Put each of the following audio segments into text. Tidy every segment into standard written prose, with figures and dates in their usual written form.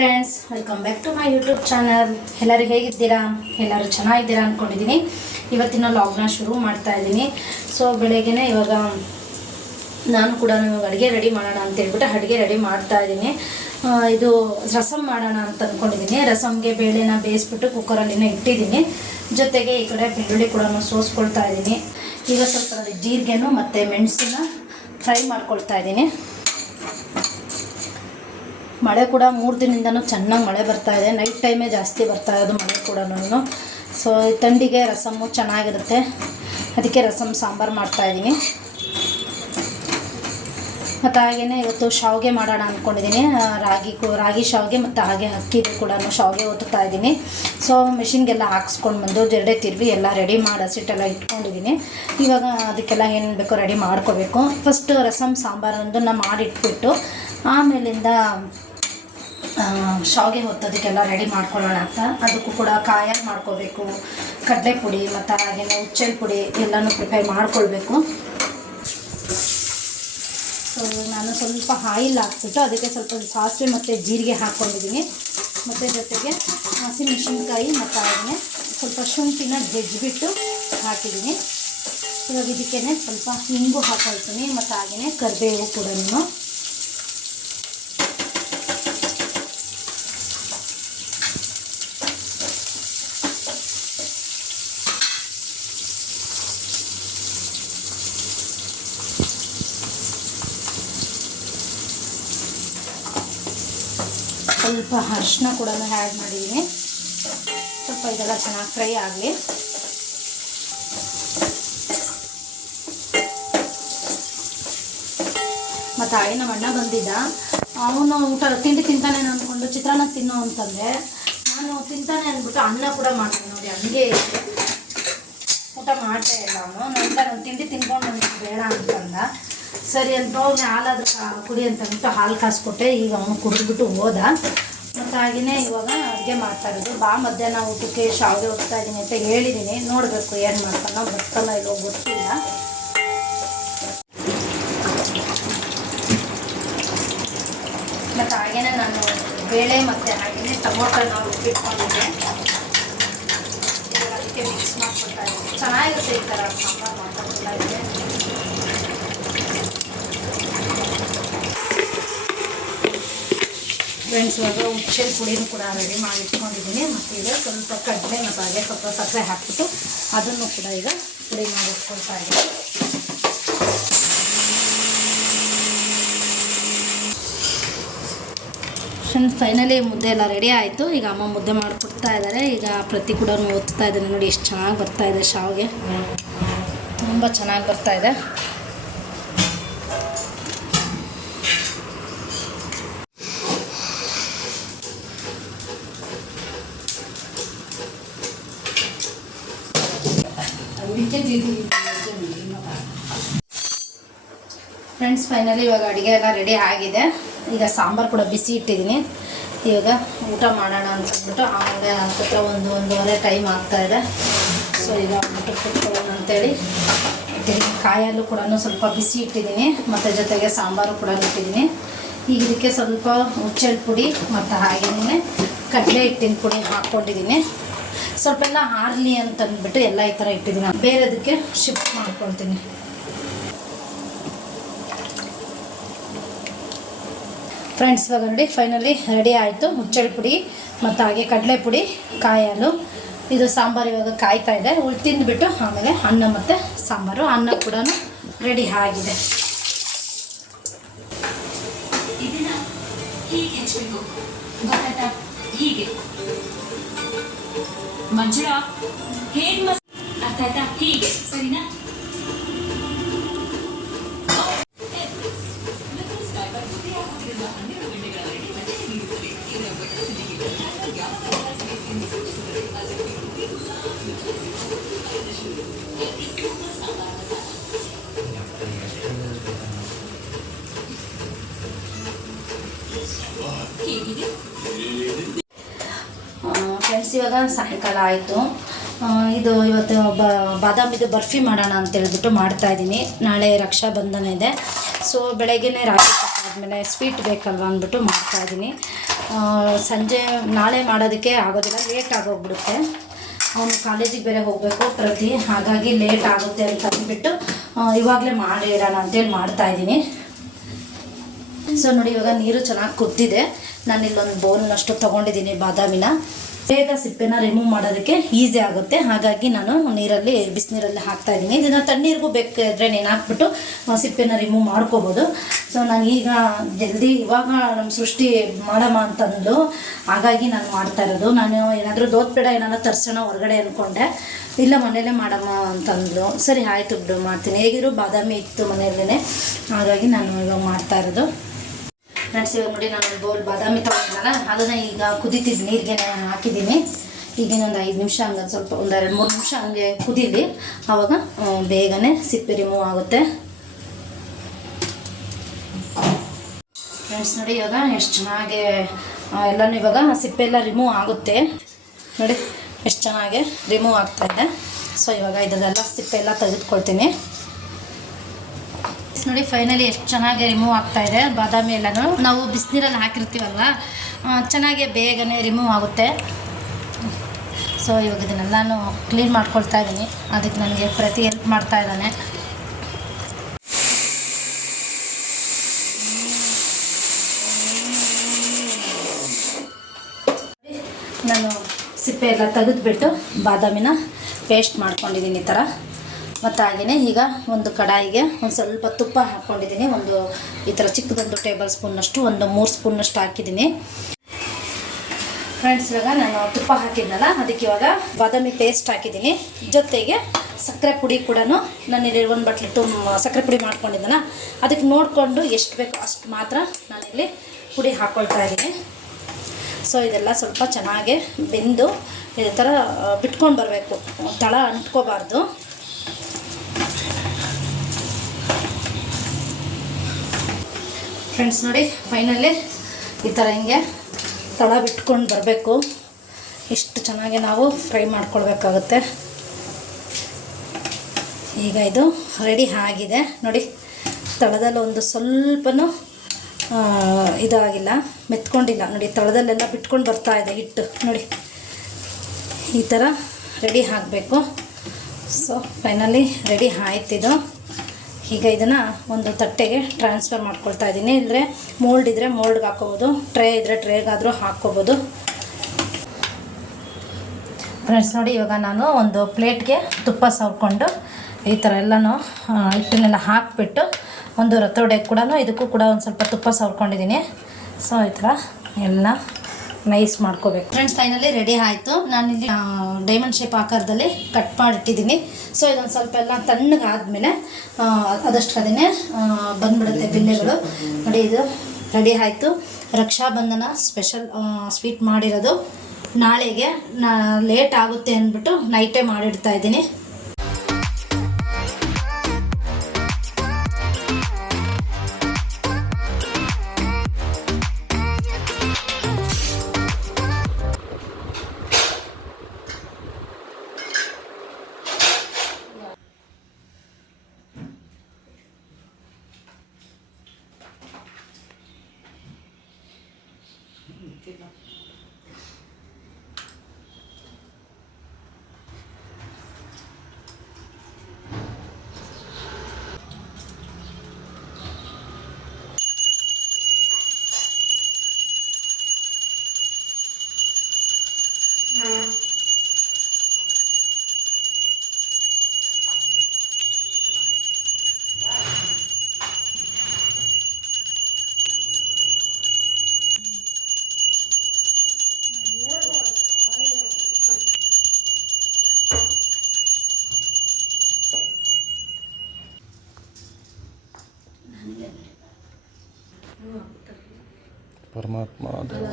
Friends, welcome back to my YouTube channel. ಎಲ್ಲರೂ ಹೇಗಿದ್ದೀರಾ? ಎಲ್ಲರೂ ಚೆನ್ನಾಗಿದ್ದೀರಾ ಅಂದ್ಕೊಂಡಿದ್ದೀನಿ. ಇವತ್ತಿನ ಲಾಗ್ನ ಶುರು ಮಾಡ್ತಾ ಇದ್ದೀನಿ. ಸೊ ಬೆಳಗ್ಗೆನೇ ಇವಾಗ ನಾನು ಕೂಡ ಅಡುಗೆ ರೆಡಿ ಮಾಡೋಣ ಅಂತ ಹೇಳ್ಬಿಟ್ಟು ಅಡುಗೆ ರೆಡಿ ಮಾಡ್ತಾ ಇದ್ದೀನಿ. ಇದು ರಸಮ್ ಮಾಡೋಣ ಅಂತ ಅಂದ್ಕೊಂಡಿದ್ದೀನಿ. ರಸಮ್ಗೆ ಬೇಳೆನ ಬೇಯಿಸ್ಬಿಟ್ಟು ಕುಕ್ಕರಲ್ಲಿನೇ ಇಟ್ಟಿದ್ದೀನಿ. ಜೊತೆಗೆ ಈ ಕಡೆ ಬೆಳ್ಳುಳ್ಳಿ ಕೂಡ ಸೋಸ್ಕೊಳ್ತಾ ಇದ್ದೀನಿ. ಈಗ ಸ್ವಲ್ಪ ಜೀರಿಗೆನೂ ಮತ್ತು ಮೆಣಸನ್ನ ಫ್ರೈ ಮಾಡ್ಕೊಳ್ತಾ ಇದ್ದೀನಿ. ಮಳೆ ಕೂಡ 3 ದಿನದಿಂದನೂ ಚೆನ್ನಾಗಿ ಮಳೆ ಬರ್ತಾ ಇದೆ. ನೈಟ್ ಟೈಮೇ ಜಾಸ್ತಿ ಬರ್ತಾ ಇರೋದು ಮಳೆ ಕೂಡ. ಸೊ ಥಂಡಿಗೆ ರಸಮ್ಮು ಚೆನ್ನಾಗಿರುತ್ತೆ, ಅದಕ್ಕೆ ರಸಮ್ ಸಾಂಬಾರು ಮಾಡ್ತಾಯಿದ್ದೀನಿ. ಮತ್ತು ಹಾಗೆಯೇ ಇವತ್ತು ಶಾವಿಗೆ ಮಾಡೋಣ ಅಂದ್ಕೊಂಡಿದ್ದೀನಿ. ರಾಗಿ ಶಾವಿಗೆ ಮತ್ತು ಹಾಗೆ ಅಕ್ಕಿದು ಕೂಡ ಶಾವಿಗೆ ಒತ್ತುತ್ತಾ ಇದ್ದೀನಿ. ಸೊ ಮಿಷಿನ್ಗೆಲ್ಲ ಹಾಕ್ಸ್ಕೊಂಡು ಬಂದು ಜರಡೆ ತಿರುವಿ ಎಲ್ಲ ರೆಡಿ ಮಾಡಿ ಹಸಿಟ್ಟೆಲ್ಲ ಇಟ್ಕೊಂಡಿದ್ದೀನಿ. ಇವಾಗ ಅದಕ್ಕೆಲ್ಲ ಏನು ಬೇಕೋ ರೆಡಿ ಮಾಡ್ಕೋಬೇಕು. ಫಸ್ಟ್ ರಸಮ್ ಸಾಂಬಾರೊಂದನ್ನು ಮಾಡಿಟ್ಬಿಟ್ಟು ಆಮೇಲಿಂದ ಶಾವಿಗೆ ಹೊತ್ತೋದಕ್ಕೆಲ್ಲ ರೆಡಿ ಮಾಡ್ಕೊಳ್ಳೋಣ ಅಂತ. ಅದಕ್ಕೂ ಕೂಡ ಕಾಯಲ್ಲಿ ಮಾಡ್ಕೋಬೇಕು, ಕಡಲೆ ಪುಡಿ ಮತ್ತು ಹಾಗೆಯೇ ಹುಚ್ಚೆಳ್ಳು ಪುಡಿ ಎಲ್ಲನೂ ಪ್ರಿಪೇರ್ ಮಾಡ್ಕೊಳ್ಬೇಕು. ಸೊ ನಾನು ಸ್ವಲ್ಪ ಆಯಿಲ್ ಹಾಕ್ಬಿಟ್ಟು ಅದಕ್ಕೆ ಸ್ವಲ್ಪ ಸಾಸಿವೆ ಮತ್ತು ಜೀರಿಗೆ ಹಾಕ್ಕೊಂಡಿದ್ದೀನಿ. ಮತ್ತು ಜೊತೆಗೆ ಹಸಿಮೆಣಸಿನ್ಕಾಯಿ ಮತ್ತು ಹಾಗೆಯೇ ಸ್ವಲ್ಪ ಶುಂಠಿನ ಜಜ್ಜಿಬಿಟ್ಟು ಹಾಕಿದ್ದೀನಿ. ಇವಾಗ ಇದಕ್ಕೇ ಸ್ವಲ್ಪ ಹಿಂಗು ಹಾಕೊಳ್ತೀನಿ ಮತ್ತು ಹಾಗೆಯೇ ಕರಿಬೇವು ಕೂಡ. ಸ್ವಲ್ಪ ಅರಿಶಿನ ಕೂಡ ಆ್ಯಡ್ ಮಾಡಿದ್ದೀನಿ. ಸ್ವಲ್ಪ ಇದೆಲ್ಲ ಚೆನ್ನಾಗಿ ಫ್ರೈ ಆಗಲಿ. ಮತ್ತು ಹಾಗೆ ನಮ್ಮ ಅಣ್ಣ ಬಂದಿದ್ದ. ಅವನು ತಿಂಡಿ ತಿಂತಾನೆ ಅಂದ್ಕೊಂಡು ಚಿತ್ರಾನ್ನ ತಿನ್ನೋ ಅಂತಂದರೆ ನಾನು ತಿಂತಾನೆ ಅಂದ್ಬಿಟ್ಟು ಅನ್ನ ಕೂಡ ಮಾಡ್ತೀನಿ. ನೋಡಿ ಹಂಗೆ ಊಟ ಮಾಡ್ತಾ ಇಲ್ಲ ಅವನು. ನಾನು ತಿಂಡಿ ತಿನ್ಕೊಂಡು ಬೇಡ ಅಂತಂದ. ಸರಿ ಅಂತ ಹೋಗಿ ಹಾಲಾದ್ರೂ ಕುಡಿ ಅಂತಂದ್ಬಿಟ್ಟು ಹಾಲು ಕಾಸ್ಕೊಟ್ಟೆ. ಈಗ ಅವನು ಕುಡಿದ್ಬಿಟ್ಟು ಹೋದ. ಮತ್ತು ಹಾಗೆಯೇ ಇವಾಗ ಅಡುಗೆ ಮಾಡ್ತಾಯಿರೋದು. ಮಧ್ಯಾಹ್ನ ಊಟಕ್ಕೆ ಶಾವಿಗೆ ಹೋಗ್ತಾ ಇದ್ದೀನಿ ಅಂತ ಹೇಳಿದ್ದೀನಿ. ನೋಡಬೇಕು ಏನು ಮಾಡ್ತಾನೋ, ಬರ್ತಾನೋ ಇಲ್ಲೋ ಗೊತ್ತಿಲ್ಲ. ಮತ್ತು ಹಾಗೆಯೇ ನಾನು ಬೇಳೆ ಮತ್ತು ಹಾಗೆಯೇ ಟೊಮೊಟೊನ ರುಬ್ಬಿಟ್ಕೊಂಡಿದ್ದೆ. ಅದಕ್ಕೆ ಮಿಕ್ಸ್ ಮಾಡ್ಕೊಳ್ತಾ ಇದ್ದೀನಿ. ಚೆನ್ನಾಗಿರುತ್ತೆ ಈ ಥರ ಸಾಂಬಾರು ಮಾಡ್ಕೊಳ್ತಾ ಇದ್ದೆ. ಫ್ರೆಂಡ್ಸ್, ಇವಾಗ ಹುಚ್ಚೆಳ್ಳು ಪುಡಿನೂ ಕೂಡ ರೆಡಿ ಮಾಡಿ ಇಟ್ಕೊಂಡಿದ್ದೀನಿ. ಮತ್ತು ಈಗ ಸ್ವಲ್ಪ ಕಡಲೆ ಮತ್ತು ಹಾಗೆ ಸ್ವಲ್ಪ ಸಕ್ಕರೆ ಹಾಕ್ಬಿಟ್ಟು ಅದನ್ನು ಕೂಡ ಈಗ ಪುಡಿ ಮಾಡಿ ಇಟ್ಕೊಳ್ತಾ ಇದ್ದೀನಿ. ಫ್ರೆಂಡ್ಸ್, ಫೈನಲಿ ಮುದ್ದೆ ಎಲ್ಲ ರೆಡಿ ಆಯಿತು. ಈಗ ಅಮ್ಮ ಮುದ್ದೆ ಮಾಡಿಕೊಡ್ತಾ ಇದ್ದಾರೆ. ಈಗ ಪ್ರತಿ ಕೂಡ ಓದ್ತಾ ಇದ್ದೀನಿ. ನೋಡಿ ಎಷ್ಟು ಚೆನ್ನಾಗಿ ಬರ್ತಾಯಿದೆ. ಶಾವಿಗೆ ತುಂಬ ಚೆನ್ನಾಗಿ ಬರ್ತಾಯಿದೆ. ಫ್ರೆಂಡ್ಸ್, ಫೈನಲಿ ಇವಾಗ ಅಡುಗೆ ಎಲ್ಲ ರೆಡಿ ಆಗಿದೆ. ಈಗ ಸಾಂಬಾರು ಕೂಡ ಬಿಸಿ ಇಟ್ಟಿದ್ದೀನಿ. ಇವಾಗ ಊಟ ಮಾಡೋಣ ಅಂತಂದ್ಬಿಟ್ಟು ಆಮೇಲೆ ಹತ್ತಿರ 1-1:30 ಟೈಮ್ ಆಗ್ತಾಯಿದೆ. ಸೊ ಈಗ ಊಟ ಕೊಟ್ಕೊಳ್ಳೋಣ ಅಂತೇಳಿ ಇಟ್ಟಿದ್ದೀನಿ. ಕಾಯಲ್ಲೂ ಕೂಡ ಸ್ವಲ್ಪ ಬಿಸಿ ಇಟ್ಟಿದ್ದೀನಿ ಮತ್ತು ಜೊತೆಗೆ ಸಾಂಬಾರು ಕೂಡ ಇಟ್ಟಿದ್ದೀನಿ. ಈಗ ಇದಕ್ಕೆ ಸ್ವಲ್ಪ ಹುಚ್ಚೆಳ್ಳು ಪುಡಿ ಮತ್ತು ಹಾಗೆಯೇ ಕಡಲೆ ಹಿಟ್ಟಿನ ಪುಡಿ ಹಾಕ್ಕೊಂಡಿದ್ದೀನಿ. ಸ್ವಲ್ಪ ಎಲ್ಲ ಆರಲಿ ಅಂತಂದ್ಬಿಟ್ಟು ಎಲ್ಲ ಈ ಥರ ಇಟ್ಟಿದ್ದೀನಿ. ಬೇರೆದಕ್ಕೆ ಶಿಫ್ಟ್ ಮಾಡ್ಕೊಳ್ತೀನಿ. ಫ್ರೆಂಡ್ಸ್, ಇವಾಗ ನೋಡಿ ಫೈನಲಿ ರೆಡಿ ಆಯಿತು. ಹುಚ್ಚೆಳ್ಳು ಪುಡಿ ಮತ್ತು ಹಾಗೆ ಕಡಲೆ ಪುಡಿ, ಕಾಯಲು ಇದು ಸಾಂಬಾರು ಇವಾಗ ಕಾಯ್ತಾ ಇದೆ. ತಿಂದುಬಿಟ್ಟು ಆಮೇಲೆ ಅನ್ನ ಮತ್ತು ಸಾಂಬಾರು. ಅನ್ನ ಕೂಡ ರೆಡಿ ಆಗಿದೆ. ಮಂಜುಳಾ, ಹೇಗೆ ಅರ್ಥ ಆಯ್ತಾ? ಹೀಗೆ ಸರಿನಾ? ಫ್ರೆಂಡ್ಸ್, ಇವಾಗ ಸಾಯಂಕಾಲ ಆಯಿತು. ಇದು ಇವತ್ತು ಬಾದಾಮಿದು ಬರ್ಫಿ ಮಾಡೋಣ ಅಂತ ಹೇಳ್ಬಿಟ್ಟು ಮಾಡ್ತಾಯಿದ್ದೀನಿ. ನಾಳೆ ರಕ್ಷಾ ಬಂಧನ ಇದೆ. ಸೊ ಬೆಳಗ್ಗೆನೇ ರಾಗಿ ಆದಮೇಲೆ ಸ್ವೀಟ್ ಬೇಕಲ್ವ ಅಂದ್ಬಿಟ್ಟು ಮಾಡ್ತಾಯಿದ್ದೀನಿ. ಸಂಜೆ ನಾಳೆ ಮಾಡೋದಕ್ಕೆ ಆಗೋದಿಲ್ಲ, ಲೇಟ್ ಆಗೋಗ್ಬಿಡುತ್ತೆ. ಅವನು ಕಾಲೇಜಿಗೆ ಬೇರೆ ಹೋಗಬೇಕು ಹಾಗಾಗಿ ಲೇಟ್ ಆಗುತ್ತೆ ಅಂತ ಅಂದ್ಬಿಟ್ಟು ಇವಾಗಲೇ ಮಾಡಿ ಇಡೋಣ ಅಂತೇಳಿ ಮಾಡ್ತಾಯಿದ್ದೀನಿ. ಸೊ ನೋಡಿ, ಇವಾಗ ನೀರು ಚೆನ್ನಾಗಿ ಕುದ್ದಿದೆ. ನಾನು ಇಲ್ಲೊಂದು ಬೌಲ್ನಷ್ಟು ತೊಗೊಂಡಿದ್ದೀನಿ ಬಾದಾಮಿನ. ಬೇಗ ಸಿಪ್ಪೆನ ರಿಮೂವ್ ಮಾಡೋದಕ್ಕೆ ಈಸಿ ಆಗುತ್ತೆ, ಹಾಗಾಗಿ ನಾನು ನೀರಲ್ಲಿ ಬಿಸಿನೀರಲ್ಲಿ ಹಾಕ್ತಾಯಿದ್ದೀನಿ. ಇದನ್ನು ತಣ್ಣೀರಿಗೂ ಬೇಕಾದರೆ ನೀನು ಹಾಕ್ಬಿಟ್ಟು ಸಿಪ್ಪೆನ ರಿಮೂವ್ ಮಾಡ್ಕೋಬೋದು. ಸೊ ನಾನು ಈಗ ಜಲ್ದಿ ಇವಾಗ ನಮ್ಮ ಸೃಷ್ಟಿ ಮಾಡಮ್ಮ ಅಂತಂದು ಹಾಗಾಗಿ ನಾನು ಮಾಡ್ತಾಯಿರೋದು. ನಾನು ಏನಾದರೂ ದೋದ್ಪೇಡ ಏನಾದರೂ ತರ್ಸೋಣ ಹೊರಗಡೆ ಅಂದ್ಕೊಂಡೆ, ಇಲ್ಲ ಮನೇಲೇ ಮಾಡಮ್ಮ ಅಂತಂದ್ಲು. ಸರಿ ಆಯಿತು ಬಿಡು, ಮಾಡ್ತೀನಿ. ಹೇಗಿದ್ರು ಬಾದಾಮಿ ಇತ್ತು ಮನೆಯಲ್ಲೇ, ಹಾಗಾಗಿ ನಾನು ಇವಾಗ ಮಾಡ್ತಾಯಿರೋದು. ಫ್ರೆಂಡ್ಸ್, ಇವಾಗ ನೋಡಿ, ನಾನು ಒಂದು ಬೌಲ್ ಬಾದಾಮಿ ತೊಗೊಂಡಿದ್ದಲ್ಲ, ಅದನ್ನು ಈಗ ಕುದೀತಿದ್ದು ನೀರಿಗೆ ಹಾಕಿದ್ದೀನಿ. ಈಗಿನೊಂದು 5 ನಿಮಿಷ ಹಂಗೆ ಸ್ವಲ್ಪ ಒಂದು 2-3 ನಿಮಿಷ ಹಂಗೆ ಕುದೀಲಿ, ಆವಾಗ ಬೇಗನೆ ಸಿಪ್ಪೆ ರಿಮೂವ್ ಆಗುತ್ತೆ. ಫ್ರೆಂಡ್ಸ್ ನೋಡಿ, ಇವಾಗ ಎಷ್ಟು ಚೆನ್ನಾಗಿ ಎಲ್ಲನೂ ಇವಾಗ ಸಿಪ್ಪೆ ಎಲ್ಲ ರಿಮೂವ್ ಆಗುತ್ತೆ. ನೋಡಿ ಎಷ್ಟು ಚೆನ್ನಾಗಿ ರಿಮೂವ್ ಆಗ್ತಾಯಿದೆ. ಸೊ ಇವಾಗ ಇದನ್ನೆಲ್ಲ ಸಿಪ್ಪೆ ಎಲ್ಲ ತೆಗೆದುಕೊಳ್ತೀನಿ. ನೋಡಿ, ಫೈನಲಿ ಎಷ್ಟು ಚೆನ್ನಾಗಿ ರಿಮೂವ್ ಆಗ್ತಾಯಿದೆ ಬಾದಾಮಿ ಎಲ್ಲನೂ. ನಾವು ಬಿಸಿನೀರಲ್ಲಿ ಹಾಕಿರ್ತೀವಲ್ವ, ಚೆನ್ನಾಗಿ ಬೇಗನೆ ರಿಮೂವ್ ಆಗುತ್ತೆ. ಸೊ ಇವಾಗ ಇದನ್ನೆಲ್ಲನೂ ಕ್ಲೀನ್ ಮಾಡ್ಕೊಳ್ತಾ ಇದ್ದೀನಿ. ಅದಕ್ಕೆ ನನಗೆ ಪ್ರತಿ ಹೆಲ್ಪ್ ಮಾಡ್ತಾ ಇದ್ದಾನೆ. ನಾನು ಸಿಪ್ಪೆ ಎಲ್ಲ ತೆಗೆದುಬಿಟ್ಟು ಬಾದಾಮಿನ ಪೇಸ್ಟ್ ಮಾಡ್ಕೊಂಡಿದ್ದೀನಿ ಈ ಥರ. ಮತ್ತು ಹಾಗೆಯೇ ಈಗ ಒಂದು ಕಡಾಯಿಗೆ ಒಂದು ಸ್ವಲ್ಪ ತುಪ್ಪ ಹಾಕ್ಕೊಂಡಿದ್ದೀನಿ. ಒಂದು ಈ ಥರ ಚಿಕ್ಕದೊಂದು ಟೇಬಲ್ ಸ್ಪೂನ್ನಷ್ಟು, ಒಂದು 3 ಸ್ಪೂನ್ನಷ್ಟು ಹಾಕಿದ್ದೀನಿ. ಫ್ರೆಂಡ್ಸ್, ಇವಾಗ ನಾನು ತುಪ್ಪ ಹಾಕಿದ್ನಲ್ಲ, ಅದಕ್ಕೆ ಇವಾಗ ಬಾದಾಮಿ ಪೇಸ್ಟ್ ಹಾಕಿದ್ದೀನಿ. ಜೊತೆಗೆ ಸಕ್ಕರೆ ಪುಡಿ ಕೂಡ ನಾನಿಲ್ಲಿ 1 ಬಟ್ಲಿಟ್ಟು ಸಕ್ಕರೆ ಪುಡಿ ಮಾಡ್ಕೊಂಡಿದ್ದೆನ, ಅದಕ್ಕೆ ನೋಡಿಕೊಂಡು ಎಷ್ಟು ಬೇಕೋ ಅಷ್ಟು ಮಾತ್ರ ನಾನಿಲ್ಲಿ ಪುಡಿ ಹಾಕ್ಕೊಳ್ತಾ ಇದ್ದೀನಿ. ಸೊ ಇದೆಲ್ಲ ಸ್ವಲ್ಪ ಚೆನ್ನಾಗಿ ಬೆಂದು ಇದೇ ಥರ ಬಿಟ್ಕೊಂಡು ಬರಬೇಕು, ತಳ ಅಂಟ್ಕೋಬಾರ್ದು. ಫ್ರೆಂಡ್ಸ್ ನೋಡಿ, ಫೈನಲಿ ಈ ಥರ ಹಿಂಗೆ ತಳ ಬಿಟ್ಕೊಂಡು ಬರಬೇಕು. ಇಷ್ಟು ಚೆನ್ನಾಗಿ ನಾವು ಫ್ರೈ ಮಾಡ್ಕೊಳ್ಬೇಕಾಗುತ್ತೆ. ಈಗ ಇದು ರೆಡಿ ಆಗಿದೆ ನೋಡಿ. ತಳದಲ್ಲಿ ಒಂದು ಸ್ವಲ್ಪನೂ ಇದಾಗಿಲ್ಲ, ಮೆತ್ಕೊಂಡಿಲ್ಲ ನೋಡಿ. ತಳದಲ್ಲೆಲ್ಲ ಬಿಟ್ಕೊಂಡು ಬರ್ತಾ ಇದೆ ಹಿಟ್ಟು ನೋಡಿ. ಈ ಥರ ರೆಡಿ ಆಗಬೇಕು. ಸೊ ಫೈನಲಿ ರೆಡಿ ಆಯ್ತಿದು. ಈಗ ಇದನ್ನು ಒಂದು ತಟ್ಟೆಗೆ ಟ್ರಾನ್ಸ್ಫರ್ ಮಾಡ್ಕೊಳ್ತಾ ಇದ್ದೀನಿ. ಇಲ್ಲರೆ ಮೋಲ್ಡ್ ಇದ್ದರೆ ಮೋಲ್ಡ್ಗೆ ಹಾಕ್ಕೋಬೋದು, ಟ್ರೇ ಇದ್ದರೆ ಟ್ರೇಗಾದರೂ ಹಾಕ್ಕೋಬೋದು. ಫ್ರೆಂಡ್ಸ್ ನೋಡಿ, ಇವಾಗ ನಾನು ಒಂದು ಪ್ಲೇಟ್ಗೆ ತುಪ್ಪ ಸವರ್ಕೊಂಡು ಈ ಥರ ಎಲ್ಲನೂ ಹಿಟ್ಟನ್ನೆಲ್ಲ ಹಾಕಿಬಿಟ್ಟು ಒಂದು ರತೋಡೆಗೆ ಕೂಡ ಇದಕ್ಕೂ ಕೂಡ ಒಂದು ಸ್ವಲ್ಪ ತುಪ್ಪ ಸವರ್ಕೊಂಡಿದ್ದೀನಿ. ಸೊ ಈ ಥರ ಎಲ್ಲ ನೈಸ್ ಮಾಡ್ಕೋಬೇಕು. ಫ್ರೆಂಡ್ಸ್, ಫೈನಲಿ ರೆಡಿ ಆಯಿತು. ನಾನಿಲ್ಲಿ ಡೈಮಂಡ್ ಶೇಪ್ ಆಕಾರದಲ್ಲಿ ಕಟ್ ಮಾಡಿಟ್ಟಿದ್ದೀನಿ. ಸೊ ಇದೊಂದು ಸ್ವಲ್ಪ ಎಲ್ಲ ತಣ್ಣಗಾದ್ಮೇಲೆ ಅದಷ್ಟು ಅದನ್ನೇ ಬಂದ್ಬಿಡುತ್ತೆ ಬಿಲ್ಲೆಗಳು ನೋಡಿ. ಇದು ರೆಡಿ ಆಯಿತು. ರಕ್ಷಾಬಂಧನ ಸ್ಪೆಷಲ್ ಸ್ವೀಟ್ ಮಾಡಿರೋದು. ನಾಳೆಗೆ ಲೇಟ್ ಆಗುತ್ತೆ ಅಂದ್ಬಿಟ್ಟು ನೈಟೇ ಮಾಡಿಡ್ತಾ ಇದ್ದೀನಿ. ಪರಮಾತ್ಮ ದೇವ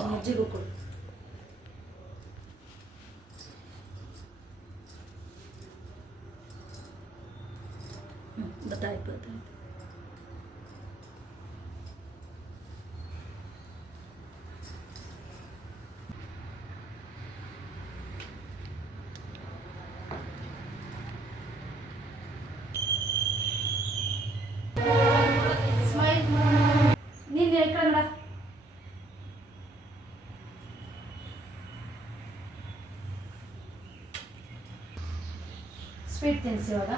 बताइए स्माइल नीन इकड़ ಸ್ವೀಟ್ ತಿನ್ನಿಸಿ ಇವಾಗ.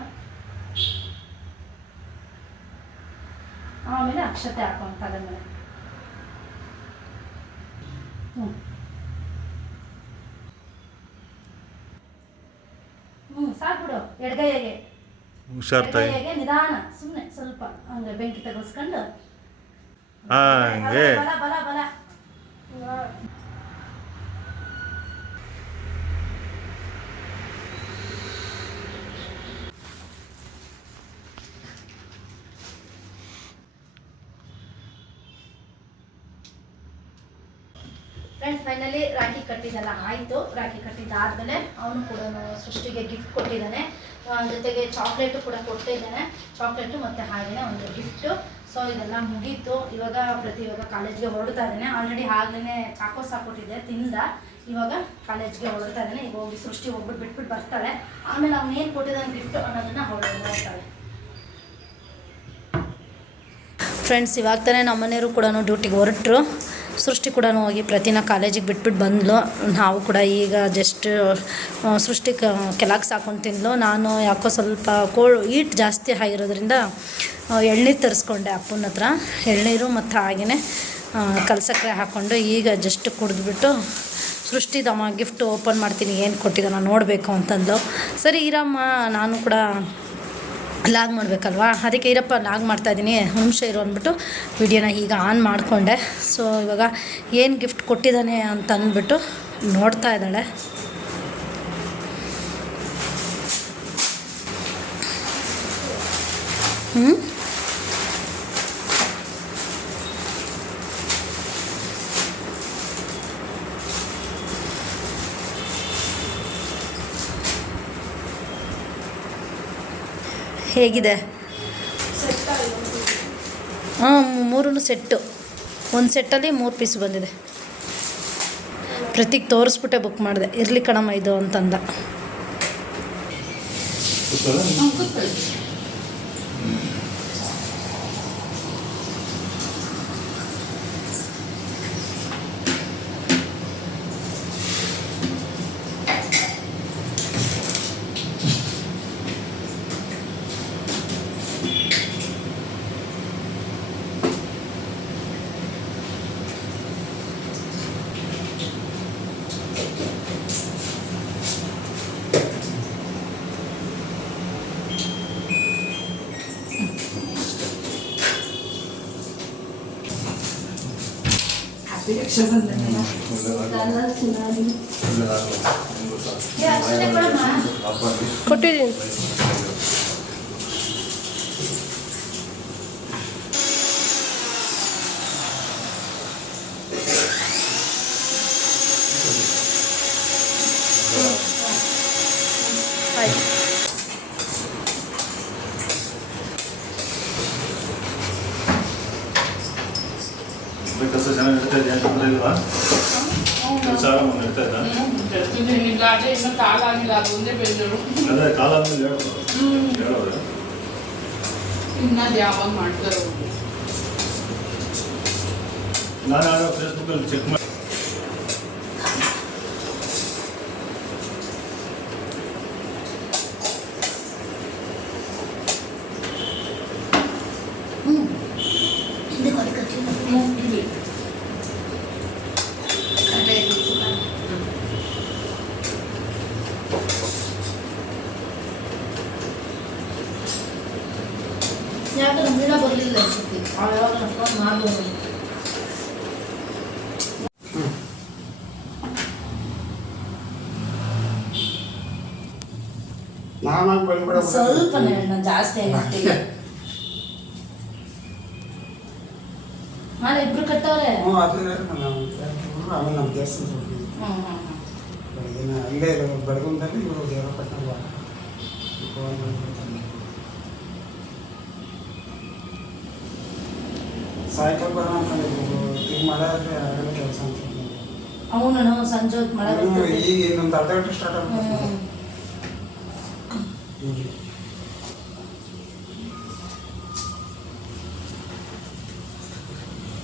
ಆಮೇಲೆ ಅಕ್ಷತೆ ಹಾಕೋಣ ತಲೆ ಮೇಲೆ. ಸಾಕ್ಬಿಡು. ಎಡಗೈಯಾಗೆ ಎಡಗೈಯಾಗೆ ನಿಧಾನ ಸುಮ್ಮನೆ ಸ್ವಲ್ಪ ಹಂಗೆ ಬೆಂಕಿ ತಗಲ್ಸ್ಕೊಂಡು ಹಂಗೆ ಬಲ ಬಲ ಬಲ. ಫ್ರೆಂಡ್ಸ್ ಫೈನಲಿ ರಾಖಿ ಕಟ್ಟಿದ್ದೆಲ್ಲ ಆಯಿತು. ರಾಖಿ ಕಟ್ಟಿದ್ದಾದಮೇಲೆ ಅವನು ಕೂಡ ಸೃಷ್ಟಿಗೆ ಗಿಫ್ಟ್ ಕೊಟ್ಟಿದ್ದಾನೆ, ಜೊತೆಗೆ ಚಾಕ್ಲೇಟು ಕೂಡ ಕೊಟ್ಟಿದ್ದಾನೆ. ಚಾಕ್ಲೇಟು ಮತ್ತು ಹಾಗೆಯೇ ಒಂದು ಗಿಫ್ಟು. ಸೊ ಇದೆಲ್ಲ ಮುಗೀತು. ಇವಾಗ ಕಾಲೇಜ್ಗೆ ಹೊರಡ್ತಾ ಇದ್ದಾನೆ. ಆಲ್ರೆಡಿ ಆಗಲೇ ಚಾಕೋಸ್ ಹಾಕ್ಕೊಟ್ಟಿದ್ದೆ ತಿಂದ. ಇವಾಗ ಕಾಲೇಜ್ಗೆ ಹೊರಡ್ತಾ ಇದ್ದಾನೆ. ಈಗ ಹೋಗಿ ಸೃಷ್ಟಿ ಹೋಗ್ಬಿಟ್ಟು ಬಿಟ್ಬಿಟ್ಟು ಬರ್ತಾಳೆ. ಆಮೇಲೆ ಅವ್ನು ಏನು ಕೊಟ್ಟಿದ್ದಾನೆ ಗಿಫ್ಟ್ ಅನ್ನೋದನ್ನು ನೋಡ್ತಾಳೆ. ಫ್ರೆಂಡ್ಸ್ ಇವಾಗ ತಾನೇ ನಮ್ಮ ಮನೆಯವರು ಕೂಡ ಡ್ಯೂಟಿಗೆ ಹೊರಟರು. ಸೃಷ್ಟಿ ಕೂಡ ಹೋಗಿ ಪ್ರತಿನ ಕಾಲೇಜಿಗೆ ಬಿಟ್ಬಿಟ್ಟು ಬಂದಳು. ನಾವು ಕೂಡ ಈಗ ಜಸ್ಟ್ ಸೃಷ್ಟಿ ಕೆಲಾಕ್ಸ್ ಹಾಕೊಂಡು ತಿಂದಳು. ನಾನು ಯಾಕೋ ಸ್ವಲ್ಪ ಹೀಟ್ ಜಾಸ್ತಿ ಆಗಿರೋದ್ರಿಂದ ಎಳ್ನೀರು ತರಿಸ್ಕೊಂಡೆ ಅಪ್ಪನ ಹತ್ರ. ಎಳ್ನೀರು ಮತ್ತು ಹಾಗೆಯೇ ಕಲ್ಸಕ್ಕರೆ ಹಾಕ್ಕೊಂಡು ಈಗ ಜಸ್ಟ್ ಕುಡಿದ್ಬಿಟ್ಟು ಸೃಷ್ಟಿದಮ್ಮ ಗಿಫ್ಟ್ ಓಪನ್ ಮಾಡ್ತೀನಿ, ಏನು ಕೊಟ್ಟಿದ್ದಾನ ನೋಡಬೇಕು ಅಂತಂದು. ಸರಿ ಇರಮ್ಮ, ನಾನು ಕೂಡ ಲಾಗ್ ಮಾಡಬೇಕಲ್ವಾ, ಅದಕ್ಕೆ ಇರಪ್ಪ ಲಾಗ್ ಮಾಡ್ತಾಯಿದ್ದೀನಿ, ನಿಮಿಷ ಇರು ಅಂದ್ಬಿಟ್ಟು ವಿಡಿಯೋನ ಈಗ ಆನ್ ಮಾಡಿಕೊಂಡೆ. ಸೊ ಇವಾಗ ಏನು ಗಿಫ್ಟ್ ಕೊಟ್ಟಿದ್ದಾನೆ ಅಂತ ಅಂದ್ಬಿಟ್ಟು ನೋಡ್ತಾ ಇದ್ದಾಳೆ. ಹೇಗಿದೆ? ಹಾಂ, 3 ಸೆಟ್ಟು. ಒಂದು ಸೆಟ್ಟಲ್ಲಿ 3 ಪೀಸ್ ಬಂದಿದೆ. ಪ್ರತೀಕ್ ತೋರಿಸ್ಬಿಟ್ಟೆ ಬುಕ್ ಮಾಡಿದೆ. ಇರಲಿ ಕಣಮ್ಮ ಇದು ಅಂತಂದ. ಕೊಟ್ಟಿದ್ದೀನಿ. ಆಯ್ತು. ಕೆಲಸ ಚೆನ್ನಾಗಿ ನಡೀತಾ ಇದೆಯಾ? ತೊಂದರೆ ಇಲ್ವಾ? ಕೆಲಸ ಆರಾಮಾಗಿ ನಡೀತಾ ಇದ್ದ? ಅದೇ ಕಾಲ ಆದ್ಮೇಲೆ ಹೇಳೋದು ಯಾವಾಗ ಮಾಡ್ತಾರೋ. ನಾನು ಫೇಸ್ಬುಕ್ಕಲ್ಲಿ ಚೆಕ್ ಮಾಡಿ ಯಾಕೆ ನಮ್ಮಿನ ಬರಲಿಲ್ಲ ಅನ್ಸುತ್ತೆ. ಯಾವಾಗ ಫೋನ್ ಮಾಡ್ಬೋದು. ಸ್ವಲ್ಪನೇ ನಾನು ಜಾಸ್ತಿ ಆಗಿರ್ತೀವಿ. ನಾಳೆ ಇಬ್ರು ಕಟ್ಟವ್ರೆ. ಆಮೇಲೆ ನಮ್ಮ ದೇವಸ್ಥಾನ ಬೆಳಗಿನ ಅಲ್ಲೇ ಬೆಳಗುಂದಲ್ಲಿ ಇವರು ದೇವರ ಪಟ್ಟಣ ಸಾಯಂಕಾಲ ಬರೋಣ ಅಂತಂದಿದ್ರು. ಈಗ ಮಳೆ ಆದರೆ ಆಗಲ್ಲ ಕೆಲಸ ಅಂತ. ಅವನು ಸಂಜೆ ಹೊತ್ತು ಮಳೆ ಬರ್ತದೆ. ಈಗ ಇನ್ನೊಂದು ಅರ್ಧ ಗಂಟೆ ಸ್ಟಾರ್ಟ್ ಆಗ್ಬೋದು.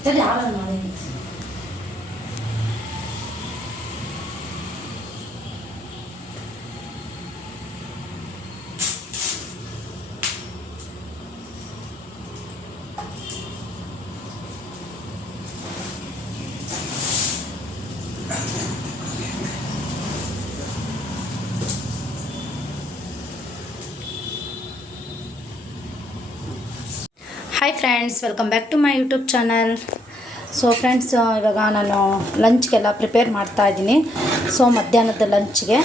ಸರಿ ಆಮೇಲೆ ಮಾಡಿ. Hi friends, welcome back to my YouTube channel. So friends, ಇವಾಗ ನಾನು ಲಂಚ್ಗೆಲ್ಲ ಪ್ರಿಪೇರ್ ಮಾಡ್ತಾಯಿದ್ದೀನಿ. ಸೊ ಮಧ್ಯಾಹ್ನದ ಲಂಚ್ಗೆ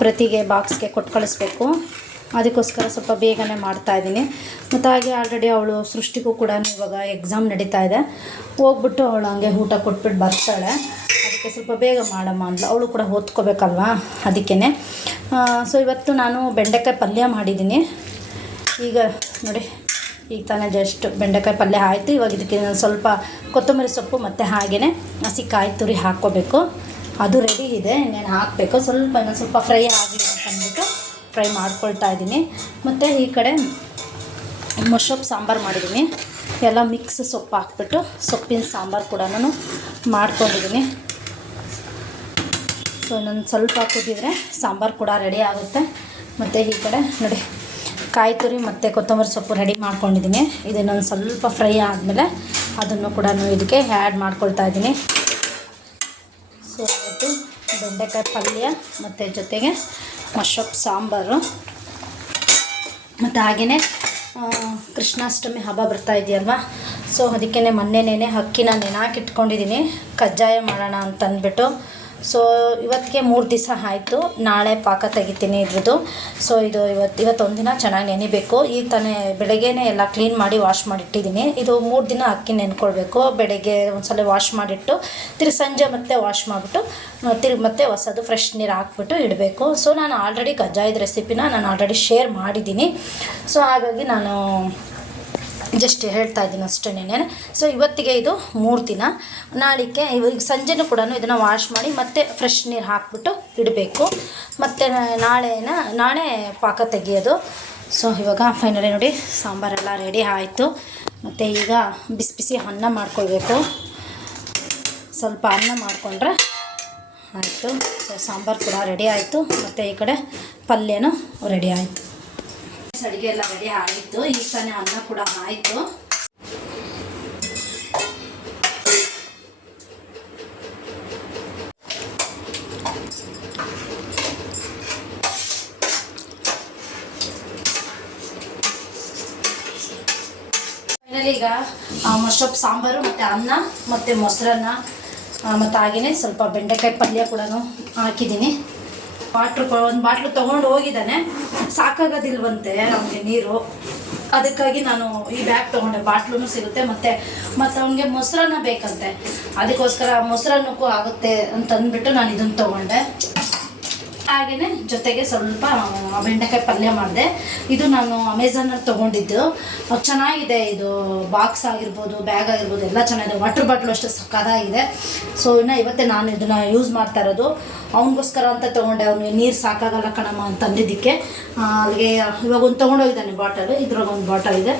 ಪ್ರತಿಗೆ ಬಾಕ್ಸ್ಗೆ ಕೊಟ್ಟು ಕಳಿಸ್ಬೇಕು. ಅದಕ್ಕೋಸ್ಕರ ಸ್ವಲ್ಪ ಬೇಗನೆ ಮಾಡ್ತಾಯಿದ್ದೀನಿ. ಮತ್ತು ಹಾಗೆ ಆಲ್ರೆಡಿ ಅವಳು ಸೃಷ್ಟಿಗೂ ಕೂಡ ಇವಾಗ ಎಕ್ಸಾಮ್ ನಡೀತಾ ಇದೆ. ಹೋಗ್ಬಿಟ್ಟು ಅವಳು ಹಂಗೆ ಊಟ ಕೊಟ್ಬಿಟ್ಟು ಬರ್ತಾಳೆ. ಅದಕ್ಕೆ ಸ್ವಲ್ಪ ಬೇಗ ಮಾಡಮ್ಮ ಅಂದ್ಲು. ಅವಳು ಕೂಡ ಓದ್ಕೋಬೇಕಲ್ವಾ, ಅದಕ್ಕೇ. ಸೊ ಇವತ್ತು ನಾನು ಬೆಂಡೆಕಾಯಿ ಪಲ್ಯ ಮಾಡಿದ್ದೀನಿ. ಈಗ ನೋಡಿ, ಈಗ ತಾನೇ ಜಸ್ಟ್ ಬೆಂಡೆಕಾಯಿ ಪಲ್ಯ ಆಯಿತು. ಇವಾಗ ಇದಕ್ಕೆ ಸ್ವಲ್ಪ ಕೊತ್ತಂಬರಿ ಸೊಪ್ಪು ಮತ್ತು ಹಾಗೆಯೇ ಹಸಿ ಕಾಯಿ ತುರಿ ಹಾಕ್ಕೋಬೇಕು. ಅದು ರೆಡಿ ಇದೆ, ಇನ್ನೇನು ಹಾಕಬೇಕು. ಇನ್ನೊಂದು ಸ್ವಲ್ಪ ಫ್ರೈ ಆಗಲಿ ಅಂತಂದ್ಬಿಟ್ಟು ಫ್ರೈ ಮಾಡ್ಕೊಳ್ತಾ ಇದ್ದೀನಿ. ಮತ್ತು ಈ ಕಡೆ ಮೊಸೊಪ್ಪು ಸಾಂಬಾರು ಮಾಡಿದ್ದೀನಿ. ಎಲ್ಲ ಮಿಕ್ಸ್ ಸೊಪ್ಪು ಹಾಕ್ಬಿಟ್ಟು ಸೊಪ್ಪಿನ ಸಾಂಬಾರು ಕೂಡ ಮಾಡ್ಕೊಂಡಿದ್ದೀನಿ. ಸೊ ಇನ್ನೊಂದು ಸ್ವಲ್ಪ ಕುದಿದ್ರೆ ಸಾಂಬಾರು ಕೂಡ ರೆಡಿ ಆಗುತ್ತೆ. ಮತ್ತು ಈ ಕಡೆ ನೋಡಿ, ಕಾಯಿ ತುರಿ ಮತ್ತು ಕೊತ್ತಂಬರಿ ಸೊಪ್ಪು ರೆಡಿ ಮಾಡ್ಕೊಂಡಿದ್ದೀನಿ. ಇದನ್ನೊಂದು ಸ್ವಲ್ಪ ಫ್ರೈ ಆದಮೇಲೆ ಅದನ್ನು ಕೂಡ ಇದಕ್ಕೆ ಆ್ಯಡ್ ಮಾಡ್ಕೊಳ್ತಾ ಇದ್ದೀನಿ. ಸೊ ಇವತ್ತು ಬೆಂಡೆಕಾಯಿ ಪಲ್ಯ ಮತ್ತು ಜೊತೆಗೆ ಮೊಸೊಪ್ಪು ಸಾಂಬಾರು. ಮತ್ತು ಹಾಗೆಯೇ ಕೃಷ್ಣಾಷ್ಟಮಿ ಹಬ್ಬ ಬರ್ತಾ ಇದೆಯಲ್ವಾ. ಸೊ ಅದಕ್ಕೇ ಮೊನ್ನೆನೇ ಅಕ್ಕಿನ ನೆನಾಕಿಟ್ಕೊಂಡಿದ್ದೀನಿ, ಕಜ್ಜಾಯ ಮಾಡೋಣ ಅಂತಂದ್ಬಿಟ್ಟು. ಸೊ ಇವತ್ತಿಗೆ 3 ದಿವಸ ಆಯಿತು. ನಾಳೆ ಪಾಕ ತೆಗಿತೀನಿ ಇದ್ರದ್ದು. ಸೊ ಇದು ಇವತ್ತೊಂದಿನ ಚೆನ್ನಾಗಿ ನೆನಿಬೇಕು. ಈಗ ತಾನೇ ಬೆಳಗ್ಗೆನೇ ಎಲ್ಲ ಕ್ಲೀನ್ ಮಾಡಿ ವಾಶ್ ಮಾಡಿಟ್ಟಿದ್ದೀನಿ. ಇದು 3 ದಿನ ಅಕ್ಕಿ ನೆನ್ಕೊಳ್ಬೇಕು. ಬೆಳಗ್ಗೆ ಒಂದ್ಸಲ ವಾಶ್ ಮಾಡಿಟ್ಟು ಸಂಜೆ ಮತ್ತೆ ವಾಶ್ ಮಾಡಿಬಿಟ್ಟು ಮತ್ತೆ ಹೊಸದು ಫ್ರೆಶ್ ನೀರು ಹಾಕ್ಬಿಟ್ಟು ಇಡಬೇಕು. ಸೊ ನಾನು ಆಲ್ರೆಡಿ ಕಜ್ಜಾಯದ ರೆಸಿಪಿನ ಆಲ್ರೆಡಿ ಶೇರ್ ಮಾಡಿದ್ದೀನಿ. ಸೊ ಹಾಗಾಗಿ ನಾನು ಜಸ್ಟ್ ಹೇಳ್ತಾ ಇದ್ದೀನಿ ಅಷ್ಟೇನೆ. ಸೊ ಇವತ್ತಿಗೆ ಇದು 3 ದಿನ. ನಾಳೆಗೆ ಇವಾಗ ಸಂಜೆನೂ ಕೂಡ ಇದನ್ನು ವಾಶ್ ಮಾಡಿ ಮತ್ತೆ ಫ್ರೆಶ್ ನೀರು ಹಾಕ್ಬಿಟ್ಟು ಇಡಬೇಕು. ಮತ್ತು ನಾಳೆ ಪಾಕ ತೆಗಿಯೋದು. ಸೊ ಇವಾಗ ಫೈನಲಿ ನೋಡಿ, ಸಾಂಬಾರೆಲ್ಲ ರೆಡಿ ಆಯಿತು. ಮತ್ತು ಈಗ ಬಿಸಿ ಬಿಸಿ ಅನ್ನ ಮಾಡ್ಕೊಳ್ಬೇಕು. ಸ್ವಲ್ಪ ಅನ್ನ ಮಾಡಿಕೊಂಡ್ರೆ ಆಯಿತು. ಸೊ ಸಾಂಬಾರು ಕೂಡ ರೆಡಿ ಆಯಿತು. ಮತ್ತು ಈ ಕಡೆ ಪಲ್ಯನೂ ರೆಡಿ ಆಯಿತು. ಅಡುಗೆ ಎಲ್ಲ ರೆಡಿ ಆಗಿತ್ತು. ಈಗ ತಾನೇ ಅನ್ನ ಕೂಡ ಆಯಿತು. ಫೈನಲಿ ಈಗ ಮೊಸೊಪ್ಪು ಸಾಂಬಾರು ಮತ್ತು ಅನ್ನ ಮತ್ತು ಮೊಸರನ್ನ ಮತ್ತು ಹಾಗೆಯೇ ಸ್ವಲ್ಪ ಬೆಂಡೆಕಾಯಿ ಪಲ್ಯ ಕೂಡ ಹಾಕಿದ್ದೀನಿ. ಒಂದು ಬಾಟ್ಲು ತೊಗೊಂಡು ಹೋಗಿದ್ದಾನೆ. ಸಾಕಾಗೋದಿಲ್ವಂತೆ ಅವನಿಗೆ ನೀರು. ಅದಕ್ಕಾಗಿ ನಾನು ಈ ಬ್ಯಾಗ್ ತೊಗೊಂಡೆ. ಬಾಟ್ಲೂ ಸಿಗುತ್ತೆ, ಮತ್ತು ಅವನಿಗೆ ಮೊಸರನ್ನ ಬೇಕಂತೆ. ಅದಕ್ಕೋಸ್ಕರ ಮೊಸರನ್ನಕ್ಕೂ ಆಗುತ್ತೆ ಅಂತಂದ್ಬಿಟ್ಟು ನಾನು ಇದನ್ನು ತೊಗೊಂಡೆ. ಹಾಗೆಯೇ ಜೊತೆಗೆ ಸ್ವಲ್ಪ ಬೆಂಡೆಕಾಯಿ ಪಲ್ಯ ಮಾಡಿದೆ. ಇದು ನಾನು ಅಮೆಝಾನಲ್ಲಿ ತೊಗೊಂಡಿದ್ದು. ಚೆನ್ನಾಗಿದೆ. ಇದು ಬಾಕ್ಸ್ ಆಗಿರ್ಬೋದು, ಬ್ಯಾಗ್ ಆಗಿರ್ಬೋದು, ಎಲ್ಲ ಚೆನ್ನಾಗಿದೆ. ವಾಟರ್ ಬಾಟ್ಲು ಅಷ್ಟೇ ಸಕ್ಕತ್ತಾಗಿದೆ. ಸೊ ಇವತ್ತೇ ನಾನು ಇದನ್ನು ಯೂಸ್ ಮಾಡ್ತಾ ಇರೋದು. ಅವನಿಗೋಸ್ಕರ ಅಂತ ತೊಗೊಂಡೆ. ಅವನಿಗೆ ನೀರು ಸಾಕಾಗಲ್ಲ ಕಣಮ್ಮ ಅಂತ ಅಂದಿದ್ದಕ್ಕೆ ಅಲ್ಲಿಗೆ ಇವಾಗ ಒಂದು ತೊಗೊಂಡೋಗಿದ್ದಾನೆ ಬಾಟಲು. ಇದ್ರಾಗ ಒಂದು ಬಾಟಲ್ ಇದೆ.